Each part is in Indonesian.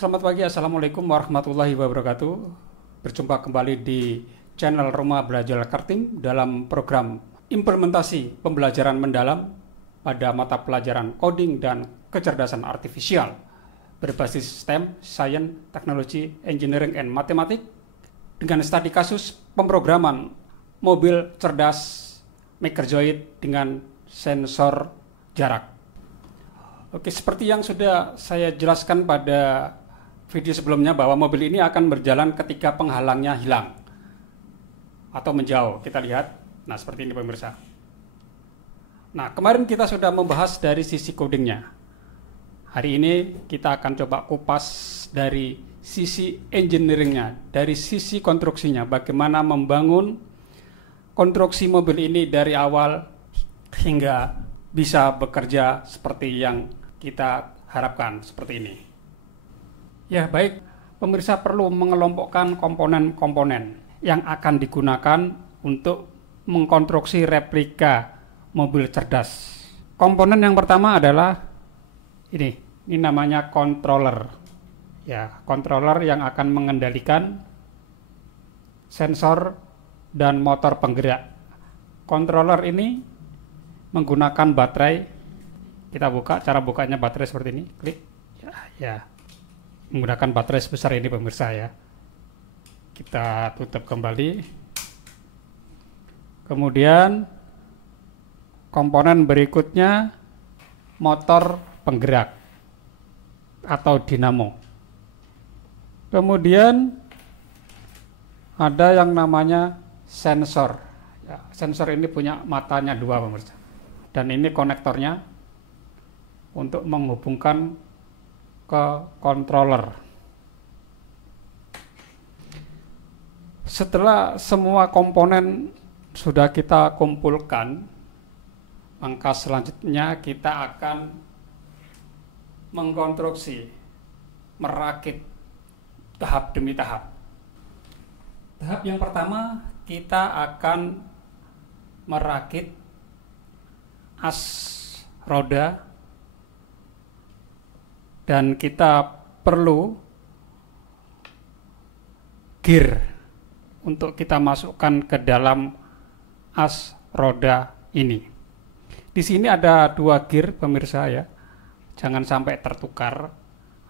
Selamat pagi, Assalamualaikum warahmatullahi wabarakatuh. Berjumpa kembali di channel Rumah Belajar Kartim dalam program implementasi pembelajaran mendalam pada mata pelajaran coding dan kecerdasan artifisial berbasis STEM, Science, Technology, Engineering, and Mathematics dengan studi kasus pemrograman mobil cerdas Makerjoid dengan sensor jarak. Oke, seperti yang sudah saya jelaskan pada video sebelumnya bahwa mobil ini akan berjalan ketika penghalangnya hilang atau menjauh. Kita lihat, nah seperti ini pemirsa. Nah, kemarin kita sudah membahas dari sisi codingnya. Hari ini kita akan coba kupas dari sisi engineeringnya, dari sisi konstruksinya, bagaimana membangun konstruksi mobil ini dari awal hingga bisa bekerja seperti yang kita harapkan, seperti ini. Ya baik, pemirsa perlu mengelompokkan komponen-komponen yang akan digunakan untuk mengkonstruksi replika mobil cerdas. Komponen yang pertama adalah ini namanya controller. Ya, controller yang akan mengendalikan sensor dan motor penggerak. Controller ini menggunakan baterai. Kita buka, cara bukanya baterai seperti ini. Klik. Ya. Menggunakan baterai sebesar ini pemirsa ya. Kita tutup kembali. Kemudian komponen berikutnya motor penggerak atau dinamo. Kemudian ada yang namanya sensor. Ya, sensor ini punya matanya dua pemirsa. Dan ini konektornya untuk menghubungkan ke controller. Setelah semua komponen sudah kita kumpulkan, langkah selanjutnya kita akan mengkonstruksi, merakit tahap demi tahap. Tahap yang pertama kita akan merakit as roda. Dan kita perlu gear untuk kita masukkan ke dalam as roda ini. Di sini ada dua gear pemirsa ya. Jangan sampai tertukar.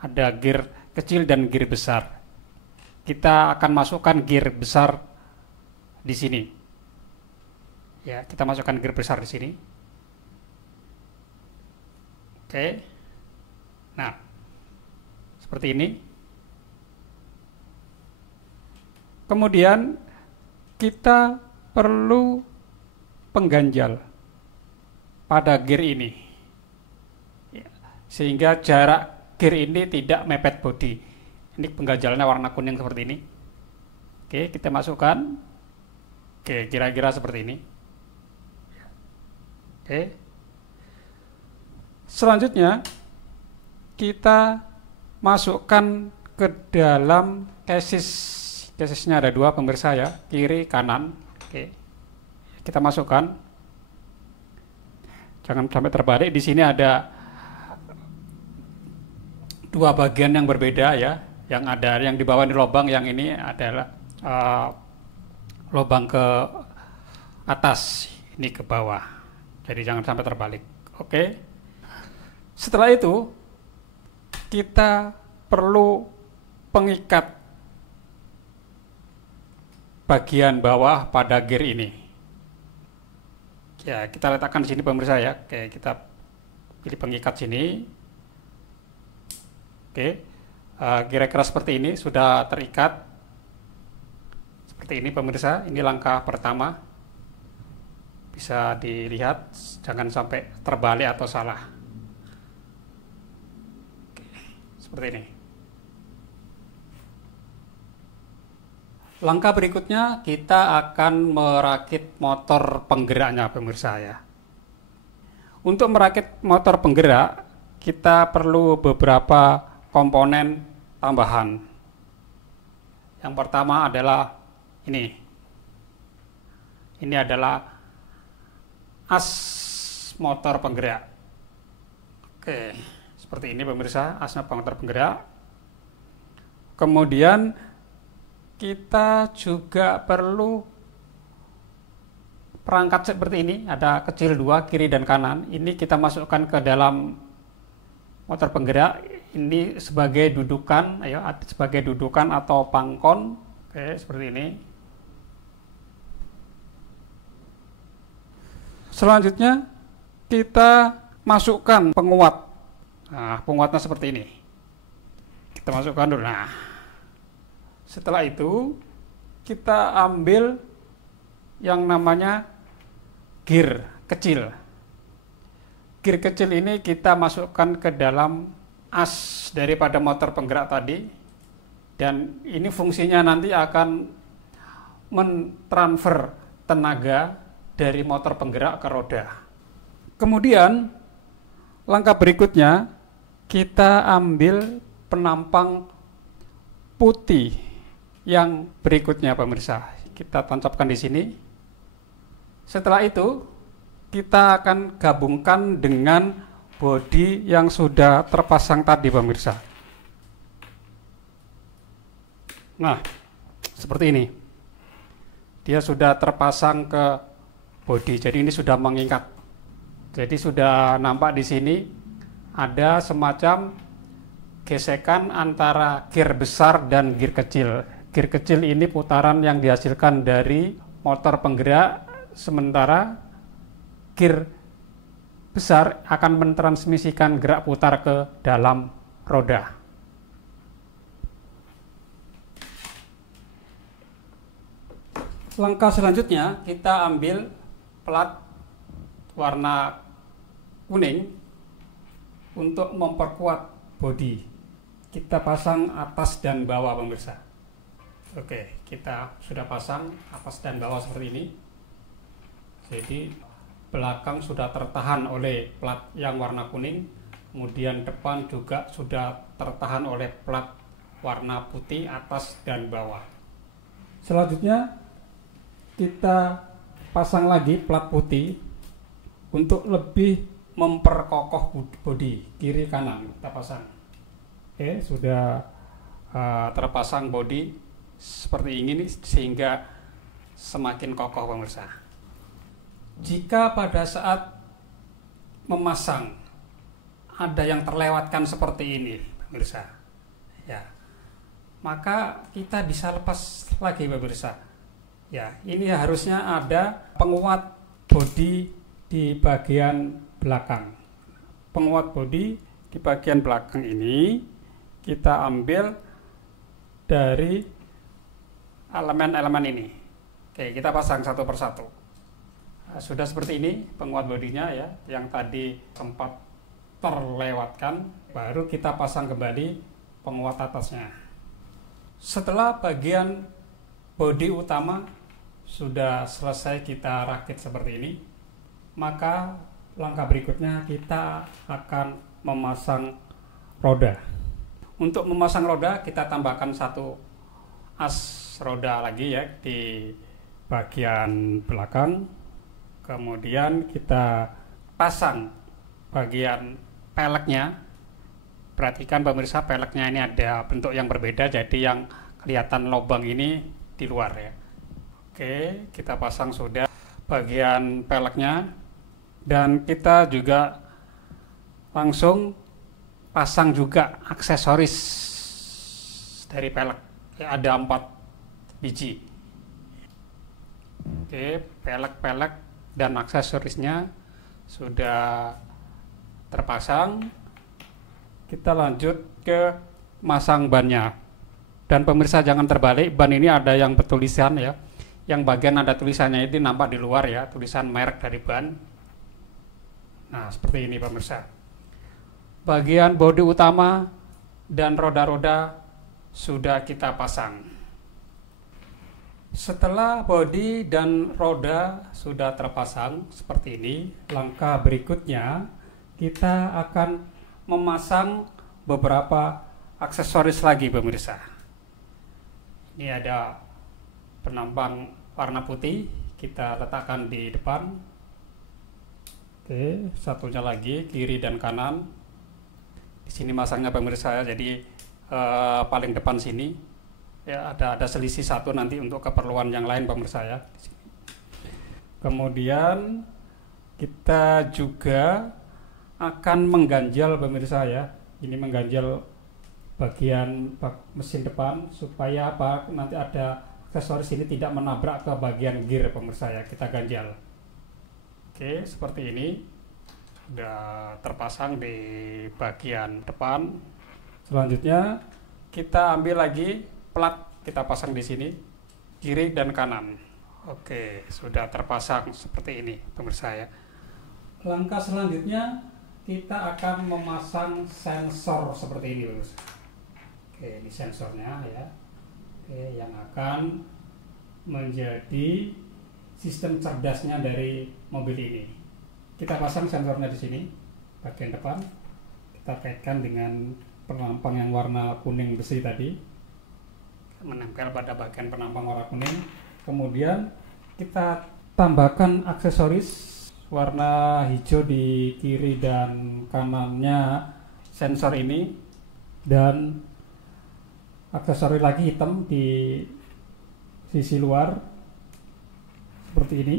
Ada gear kecil dan gear besar. Kita akan masukkan gear besar di sini. Ya, kita masukkan gear besar di sini. Oke. Nah, seperti ini. Kemudian kita perlu pengganjal pada gear ini, sehingga jarak gear ini tidak mepet bodi. Ini pengganjalnya warna kuning seperti ini. Oke, kita masukkan. Oke, kira-kira seperti ini. Oke. Selanjutnya kita masukkan ke dalam casisnya ada dua pemirsa ya, kiri kanan. Oke, kita masukkan, jangan sampai terbalik. Di sini ada dua bagian yang berbeda ya, yang ada yang di bawah ini lubang, yang ini adalah lubang ke atas, ini ke bawah, jadi jangan sampai terbalik. Oke, setelah itu kita perlu pengikat bagian bawah pada gear ini. Ya, kita letakkan di sini pemirsa ya. Oke, kita pilih pengikat sini. Oke, kira-kira seperti ini sudah terikat. Seperti ini pemirsa. Ini langkah pertama. Bisa dilihat, jangan sampai terbalik atau salah. Seperti ini. Langkah berikutnya kita akan merakit motor penggeraknya pemirsa ya. Untuk merakit motor penggerak kita perlu beberapa komponen tambahan. Yang pertama adalah ini. Ini adalah as motor penggerak. Oke. Seperti ini pemirsa, asnya motor penggerak. Kemudian kita juga perlu perangkat seperti ini, ada kecil dua kiri dan kanan. Ini kita masukkan ke dalam motor penggerak. Ini sebagai dudukan, sebagai dudukan atau pangkon. Oke, seperti ini. Selanjutnya kita masukkan penguat. Nah, penguatnya seperti ini. Kita masukkan dulu. Nah, setelah itu kita ambil yang namanya gear kecil. Gear kecil ini kita masukkan ke dalam as daripada motor penggerak tadi, dan ini fungsinya nanti akan mentransfer tenaga dari motor penggerak ke roda. Kemudian langkah berikutnya kita ambil penampang putih yang berikutnya pemirsa. Kita tancapkan di sini. Setelah itu kita akan gabungkan dengan bodi yang sudah terpasang tadi pemirsa. Nah, seperti ini. Dia sudah terpasang ke bodi. Jadi ini sudah mengikat. Jadi sudah nampak di sini ada semacam gesekan antara gear besar dan gear kecil. Gear kecil ini putaran yang dihasilkan dari motor penggerak, sementara gear besar akan mentransmisikan gerak putar ke dalam roda. Langkah selanjutnya kita ambil plat warna kuning untuk memperkuat bodi. Kita pasang atas dan bawah pemirsa. Oke, kita sudah pasang atas dan bawah seperti ini. Jadi belakang sudah tertahan oleh plat yang warna kuning, kemudian depan juga sudah tertahan oleh plat warna putih atas dan bawah. Selanjutnya kita pasang lagi plat putih untuk lebih memperkokoh bodi kiri kanan. Kita pasang. Oke, sudah terpasang bodi seperti ini sehingga semakin kokoh pemirsa. Jika pada saat memasang ada yang terlewatkan seperti ini pemirsa, ya, maka kita bisa lepas lagi pemirsa. Ya, ini harusnya ada penguat bodi di bagian belakang. Penguat bodi di bagian belakang ini kita ambil dari elemen-elemen ini. Oke, kita pasang satu persatu. Nah, sudah seperti ini penguat bodinya ya, yang tadi sempat terlewatkan, baru kita pasang kembali penguat atasnya. Setelah bagian bodi utama sudah selesai kita rakit seperti ini, maka langkah berikutnya kita akan memasang roda. Untuk memasang roda kita tambahkan satu as roda lagi ya di bagian belakang. Kemudian kita pasang bagian peleknya. Perhatikan pemirsa, peleknya ini ada bentuk yang berbeda, jadi yang kelihatan lubang ini di luar ya. Oke, kita pasang sudah bagian peleknya, dan kita juga langsung pasang juga aksesoris dari pelek. Ada 4 biji. Oke, pelek-pelek dan aksesorisnya sudah terpasang. Kita lanjut ke masang bannya. Dan pemirsa jangan terbalik, ban ini ada yang bertulisan ya. Yang bagian ada tulisannya itu nampak di luar ya, tulisan merek dari ban. Nah, seperti ini pemirsa. Bagian bodi utama dan roda-roda sudah kita pasang. Setelah bodi dan roda sudah terpasang seperti ini, langkah berikutnya kita akan memasang beberapa aksesoris lagi pemirsa. Ini ada penampang warna putih, kita letakkan di depan. Oke, satunya lagi kiri dan kanan. Di sini masangnya pemirsa, jadi paling depan sini. Ya, ada selisih satu nanti untuk keperluan yang lain pemirsa ya. Kemudian kita juga akan mengganjal pemirsa ya. Ini mengganjal bagian mesin depan supaya nanti ada aksesoris ini tidak menabrak ke bagian gear pemirsa ya. Kita ganjal. Oke, seperti ini. Sudah terpasang di bagian depan. Selanjutnya kita ambil lagi plat, kita pasang di sini kiri dan kanan. Oke, sudah terpasang seperti ini pemirsa ya. Langkah selanjutnya kita akan memasang sensor seperti ini pemirsa. Oke, ini sensornya ya. Oke, yang akan menjadi sistem cerdasnya dari mobil ini. Kita pasang sensornya di sini bagian depan. Kita kaitkan dengan penampang yang warna kuning besi tadi, menempel pada bagian penampang warna kuning. Kemudian kita tambahkan aksesoris warna hijau di kiri dan kanannya sensor ini, dan aksesoris lagi hitam di sisi luar seperti ini.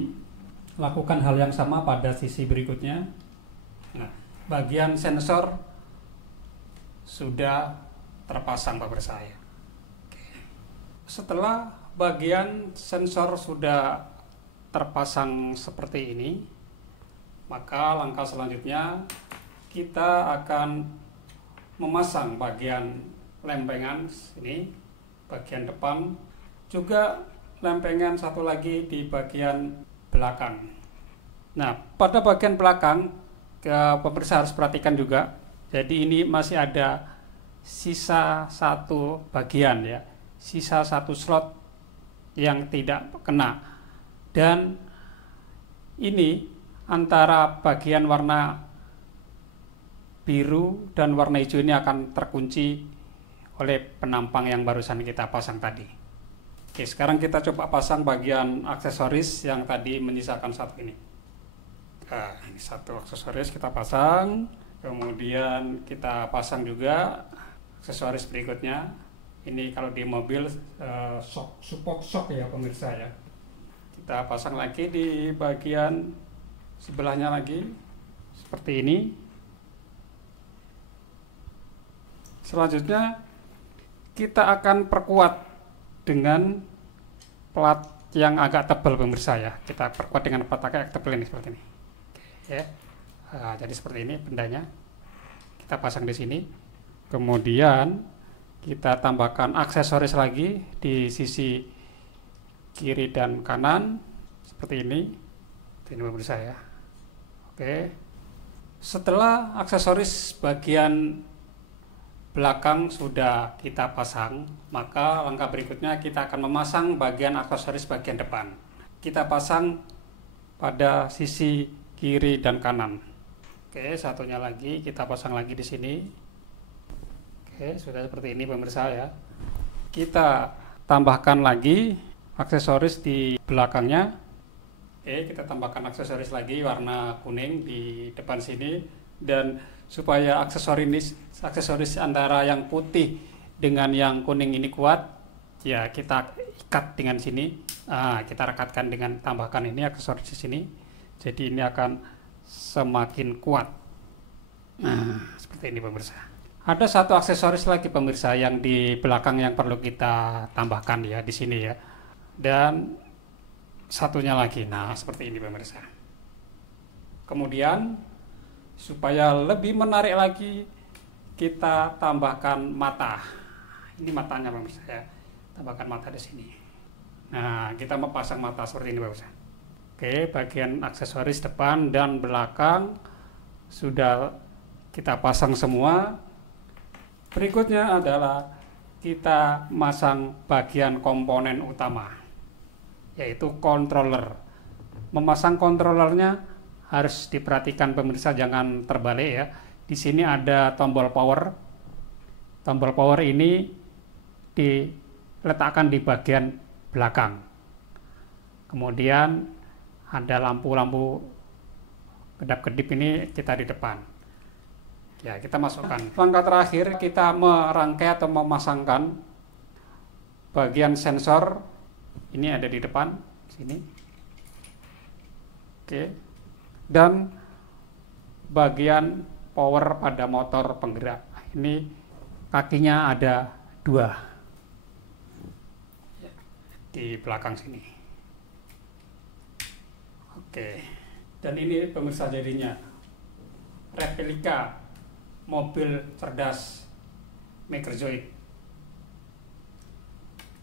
Lakukan hal yang sama pada sisi berikutnya. Nah, bagian sensor sudah terpasang pemirsa ya. Setelah bagian sensor sudah terpasang seperti ini, maka langkah selanjutnya kita akan memasang bagian lempengan ini, bagian depan, juga lempengan satu lagi di bagian belakang. Nah, pada bagian belakang pemirsa harus perhatikan juga. Jadi ini masih ada sisa satu bagian ya, sisa satu slot yang tidak kena, dan ini antara bagian warna biru dan warna hijau ini akan terkunci oleh penampang yang barusan kita pasang tadi. Oke, sekarang kita coba pasang bagian aksesoris yang tadi menyisakan satu ini. Nah, ini satu aksesoris kita pasang, kemudian kita pasang juga aksesoris berikutnya. Ini kalau di mobil support shock ya pemirsa ya. Kita pasang lagi di bagian sebelahnya lagi seperti ini. Selanjutnya kita akan perkuat dengan plat yang agak tebal pemirsa ya. Kita perkuat dengan plat agak tebal ini seperti ini. Oke, ya. Nah, jadi seperti ini bendanya. Kita pasang di sini. Kemudian kita tambahkan aksesoris lagi di sisi kiri dan kanan seperti ini. Ini pemirsa ya. Oke. Setelah aksesoris bagian belakang sudah kita pasang, maka langkah berikutnya kita akan memasang bagian aksesoris bagian depan. Kita pasang pada sisi kiri dan kanan. Oke, satunya lagi kita pasang lagi di sini. Oke, sudah seperti ini pemirsa ya. Kita tambahkan lagi aksesoris di belakangnya. Oke, kita tambahkan aksesoris lagi warna kuning di depan sini, dan supaya aksesoris antara yang putih dengan yang kuning ini kuat, ya kita ikat dengan sini. Kita rekatkan dengan tambahkan ini aksesoris di sini. Jadi ini akan semakin kuat. Nah, seperti ini pemirsa. Ada satu aksesoris lagi pemirsa yang di belakang yang perlu kita tambahkan ya di sini ya. Dan satunya lagi. Nah, seperti ini pemirsa. Kemudian supaya lebih menarik lagi, kita tambahkan mata. Ini matanya pemirsa ya. Tambahkan mata di sini. Nah, kita mau pasang mata seperti ini pemirsa. Oke, bagian aksesoris depan dan belakang sudah kita pasang semua. Berikutnya adalah kita masang bagian komponen utama, yaitu controller. Memasang controllernya harus diperhatikan pemirsa, jangan terbalik ya. Di sini ada tombol power. Tombol power ini diletakkan di bagian belakang. Kemudian ada lampu-lampu kedap-kedip ini kita di depan. Ya, kita masukkan. Langkah terakhir kita merangkai atau memasangkan bagian sensor. Ini ada di depan sini. Oke. Dan bagian power pada motor penggerak. Ini kakinya ada 2 di belakang sini. Oke. Dan ini pemirsa jadinya replika mobil cerdas Makerzoid.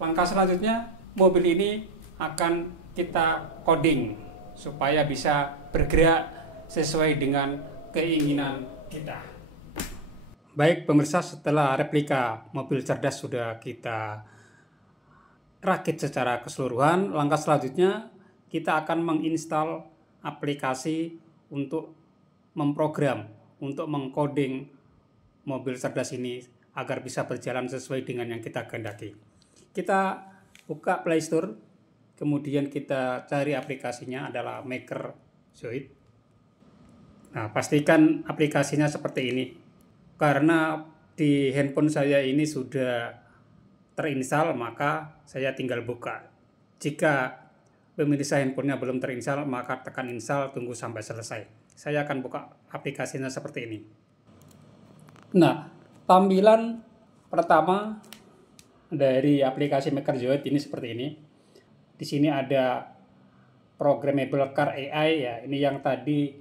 Langkah selanjutnya, mobil ini akan kita coding supaya bisa bergerak sesuai dengan keinginan kita. Baik pemirsa, setelah replika mobil cerdas sudah kita rakit secara keseluruhan, langkah selanjutnya kita akan menginstal aplikasi untuk memprogram, untuk mengcoding mobil cerdas ini agar bisa berjalan sesuai dengan yang kita kehendaki. Kita buka Play Store, kemudian kita cari aplikasinya adalah Makerzoid. Nah, pastikan aplikasinya seperti ini. Karena di handphone saya ini sudah terinstall, maka saya tinggal buka. Jika pemirsa handphonenya belum terinstall, maka tekan install, tunggu sampai selesai. Saya akan buka aplikasinya seperti ini. Nah, tampilan pertama dari aplikasi Makerzoid ini seperti ini. Di sini ada programmable car AI ya. Ini yang tadi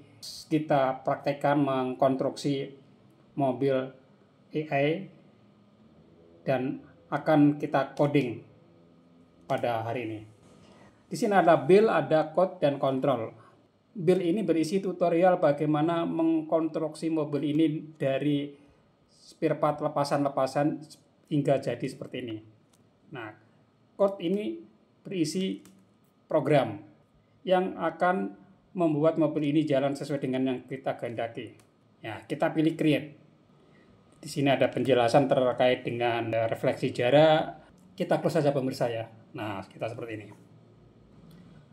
kita praktekkan mengkonstruksi mobil AI dan akan kita coding pada hari ini. Di sini ada build, ada code dan control. Build ini berisi tutorial bagaimana mengkonstruksi mobil ini dari spare part lepasan-lepasan hingga jadi seperti ini. Nah, code ini berisi program yang akan membuat mobil ini jalan sesuai dengan yang kita kehendaki. Ya, kita pilih create. Di sini ada penjelasan terkait dengan refleksi jarak. Kita close saja pemirsa ya. Nah, kita seperti ini.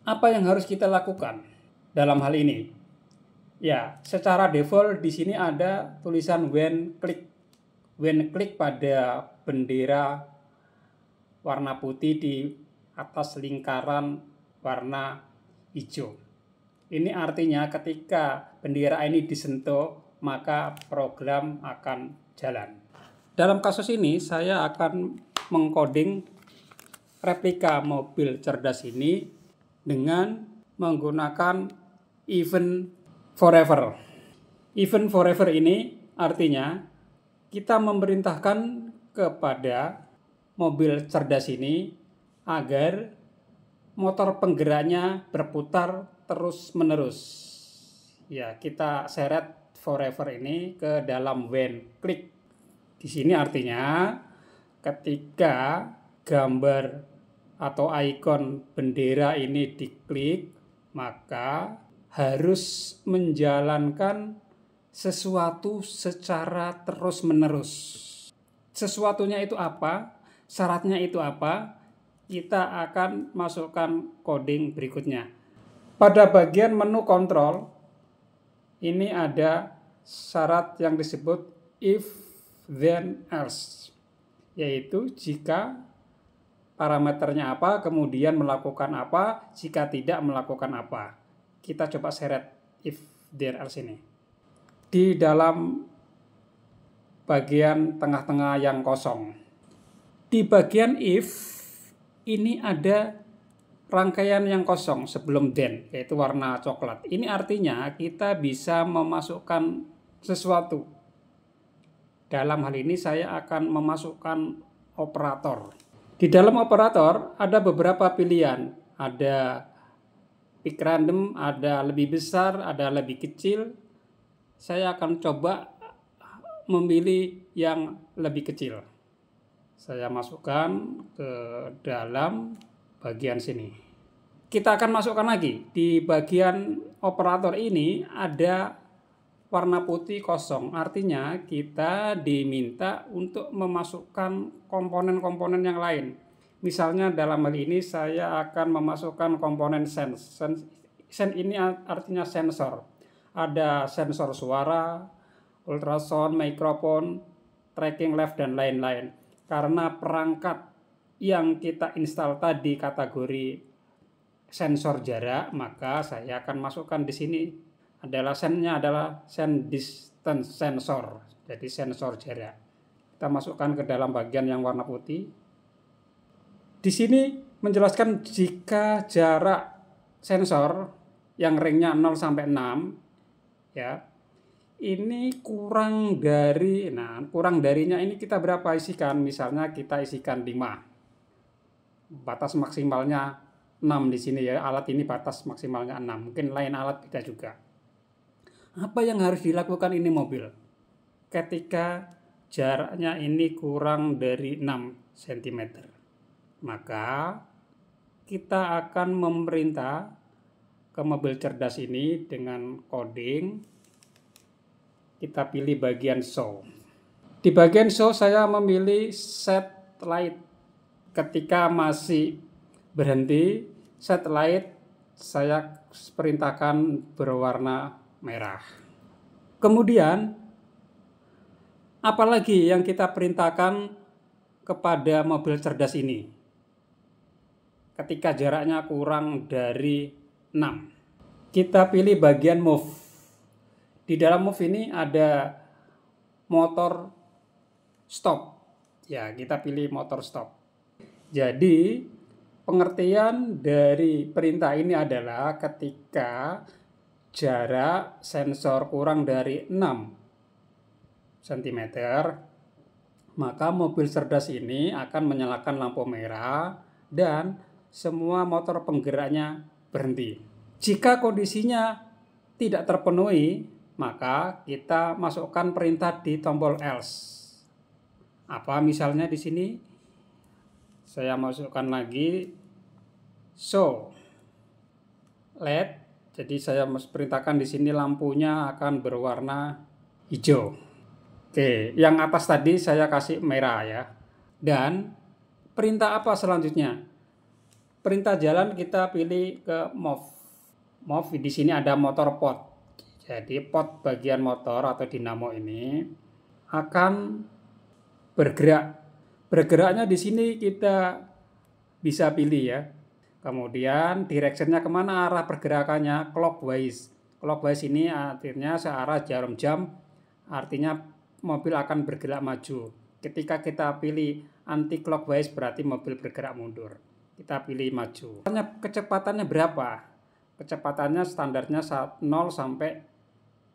Apa yang harus kita lakukan dalam hal ini? Ya, secara default di sini ada tulisan when click. When click pada bendera warna putih di atas lingkaran warna hijau. Ini artinya ketika bendera ini disentuh, maka program akan jalan. Dalam kasus ini saya akan mengcoding replika mobil cerdas ini dengan menggunakan event forever. Event forever ini artinya kita memerintahkan kepada mobil cerdas ini agar motor penggeraknya berputar terus-menerus. Ya, kita seret forever ini ke dalam when click. Di sini artinya ketika gambar atau ikon bendera ini diklik, maka harus menjalankan sesuatu secara terus-menerus. Sesuatunya itu apa? Syaratnya itu apa? Kita akan masukkan coding berikutnya. Pada bagian menu kontrol, ini ada syarat yang disebut if then else, yaitu jika parameternya apa, kemudian melakukan apa, jika tidak melakukan apa. Kita coba seret if then else ini. Di dalam bagian tengah-tengah yang kosong. Di bagian if, ini ada rangkaian yang kosong sebelum then, yaitu warna coklat. Ini artinya kita bisa memasukkan sesuatu. Dalam hal ini saya akan memasukkan operator. Di dalam operator ada beberapa pilihan. Ada pick random, ada lebih besar, ada lebih kecil. Saya akan coba memilih yang lebih kecil. Saya masukkan ke dalam bagian sini. Kita akan masukkan lagi. Di bagian operator ini ada warna putih kosong. Artinya kita diminta untuk memasukkan komponen-komponen yang lain. Misalnya dalam hal ini saya akan memasukkan komponen sense. Sense ini artinya sensor. Ada sensor suara, ultrasound, mikrofon, tracking left, dan lain-lain. Karena perangkat yang kita install tadi kategori sensor jarak, maka saya akan masukkan di sini adalah sennya adalah send distance sensor, jadi sensor jarak. Kita masukkan ke dalam bagian yang warna putih. Di sini menjelaskan jika jarak sensor yang ringnya 0 sampai 6 ya, ini kurang dari, kurang darinya ini kita berapa isikan? Misalnya kita isikan 5. Batas maksimalnya 6 di sini ya. Alat ini batas maksimalnya 6. Mungkin lain alat beda juga. Apa yang harus dilakukan ini mobil? Ketika jaraknya ini kurang dari 6 cm. Maka kita akan memerintah ke mobil cerdas ini dengan coding. Kita pilih bagian show. Di bagian show saya memilih set light. Ketika masih berhenti, set light saya perintahkan berwarna merah. Kemudian apalagi yang kita perintahkan kepada mobil cerdas ini ketika jaraknya kurang dari 6. Kita pilih bagian move. Di dalam move ini ada motor stop. Ya, kita pilih motor stop. Jadi, pengertian dari perintah ini adalah ketika jarak sensor kurang dari 6 cm, maka mobil cerdas ini akan menyalakan lampu merah dan semua motor penggeraknya berhenti. Jika kondisinya tidak terpenuhi, maka kita masukkan perintah di tombol else. Apa misalnya di sini? Saya masukkan lagi show LED. Jadi saya perintahkan di sini lampunya akan berwarna hijau. Oke, yang atas tadi saya kasih merah ya. Dan perintah apa selanjutnya? Perintah jalan kita pilih ke move. Move di sini ada motor pot. Jadi pot bagian motor atau dinamo ini akan bergerak. Bergeraknya di sini kita bisa pilih ya. Kemudian directionnya kemana arah pergerakannya? Clockwise. Clockwise ini artinya searah jarum jam. Artinya mobil akan bergerak maju. Ketika kita pilih anti clockwise berarti mobil bergerak mundur. Kita pilih maju. Kecepatannya berapa? Kecepatannya standarnya 0 sampai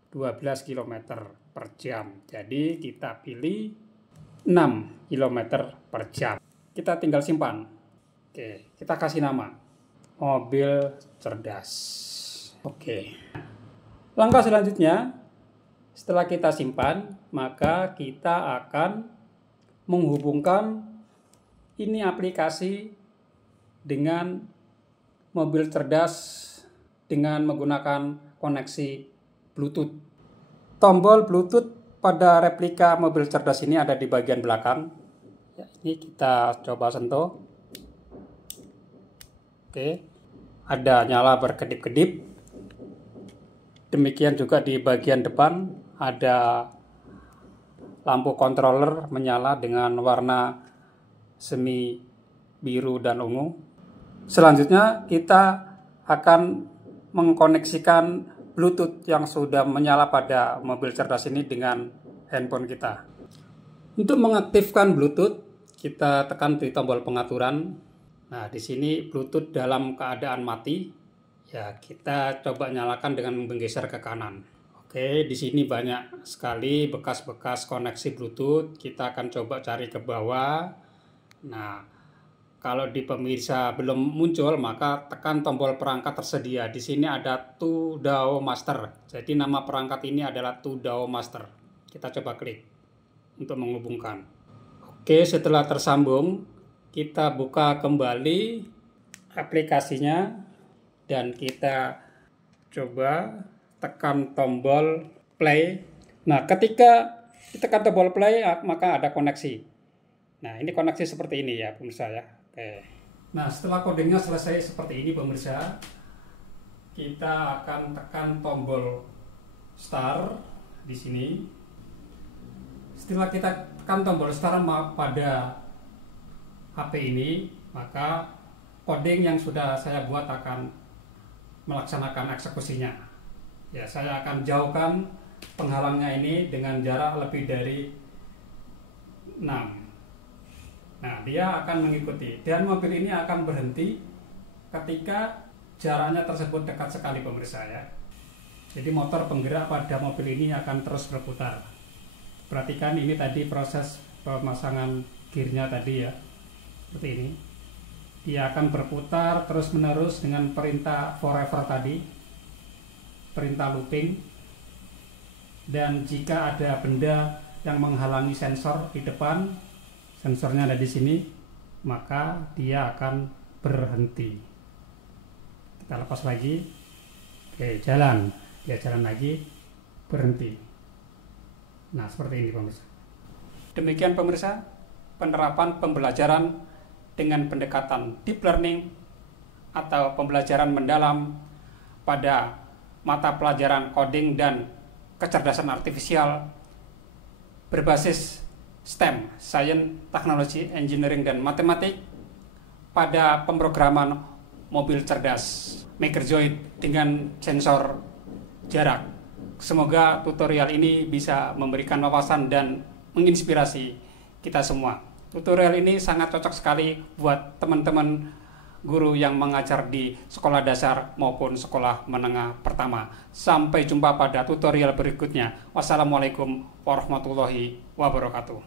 12 km per jam. Jadi kita pilih 6 km per jam. Kita tinggal simpan. Oke, kita kasih nama mobil cerdas. Oke. Langkah selanjutnya, setelah kita simpan, maka kita akan menghubungkan ini aplikasi dengan mobil cerdas dengan menggunakan koneksi Bluetooth. Tombol Bluetooth pada replika mobil cerdas ini ada di bagian belakang. Ya, ini kita coba sentuh. Oke, ada nyala berkedip-kedip. Demikian juga di bagian depan ada lampu controller menyala dengan warna semi biru dan ungu. Selanjutnya kita akan mengkoneksikan Bluetooth yang sudah menyala pada mobil cerdas ini dengan handphone kita. Untuk mengaktifkan Bluetooth, kita tekan di tombol pengaturan. Nah, di sini Bluetooth dalam keadaan mati. Ya, kita coba nyalakan dengan menggeser ke kanan. Oke, di sini banyak sekali bekas-bekas koneksi Bluetooth. Kita akan coba cari ke bawah. Nah, kalau di pemirsa belum muncul, maka tekan tombol perangkat tersedia. Di sini ada ToDAO Master. Jadi nama perangkat ini adalah ToDAO Master. Kita coba klik untuk menghubungkan. Oke, setelah tersambung, kita buka kembali aplikasinya dan kita coba tekan tombol play. Nah, ketika ditekan tombol play, maka ada koneksi. Nah, ini koneksi seperti ini ya, pemirsa ya. Oke. Nah, setelah codingnya selesai seperti ini pemirsa, kita akan tekan tombol start di sini. Setelah kita tekan tombol start pada HP ini, maka coding yang sudah saya buat akan melaksanakan eksekusinya. Ya, saya akan jauhkan penghalangnya ini dengan jarak lebih dari 6. Nah, dia akan mengikuti dan mobil ini akan berhenti ketika jaraknya tersebut dekat sekali, pemirsa ya. Jadi motor penggerak pada mobil ini akan terus berputar. Perhatikan ini tadi proses pemasangan gearnya tadi ya, seperti ini. Dia akan berputar terus menerus dengan perintah forever tadi, perintah looping. Dan jika ada benda yang menghalangi sensor di depan, sensornya ada di sini, maka dia akan berhenti. Kita lepas lagi, oke, jalan, dia jalan lagi, berhenti. Nah, seperti ini pemirsa. Demikian pemirsa, penerapan pembelajaran dengan pendekatan deep learning atau pembelajaran mendalam pada mata pelajaran coding dan kecerdasan artifisial berbasis STEM, Science, Technology, Engineering, dan Matematik pada pemrograman mobil cerdas Megazoid dengan sensor jarak. Semoga tutorial ini bisa memberikan wawasan dan menginspirasi kita semua. Tutorial ini sangat cocok sekali buat teman-teman guru yang mengajar di sekolah dasar maupun sekolah menengah pertama. Sampai jumpa pada tutorial berikutnya. Wassalamualaikum warahmatullahi wabarakatuh.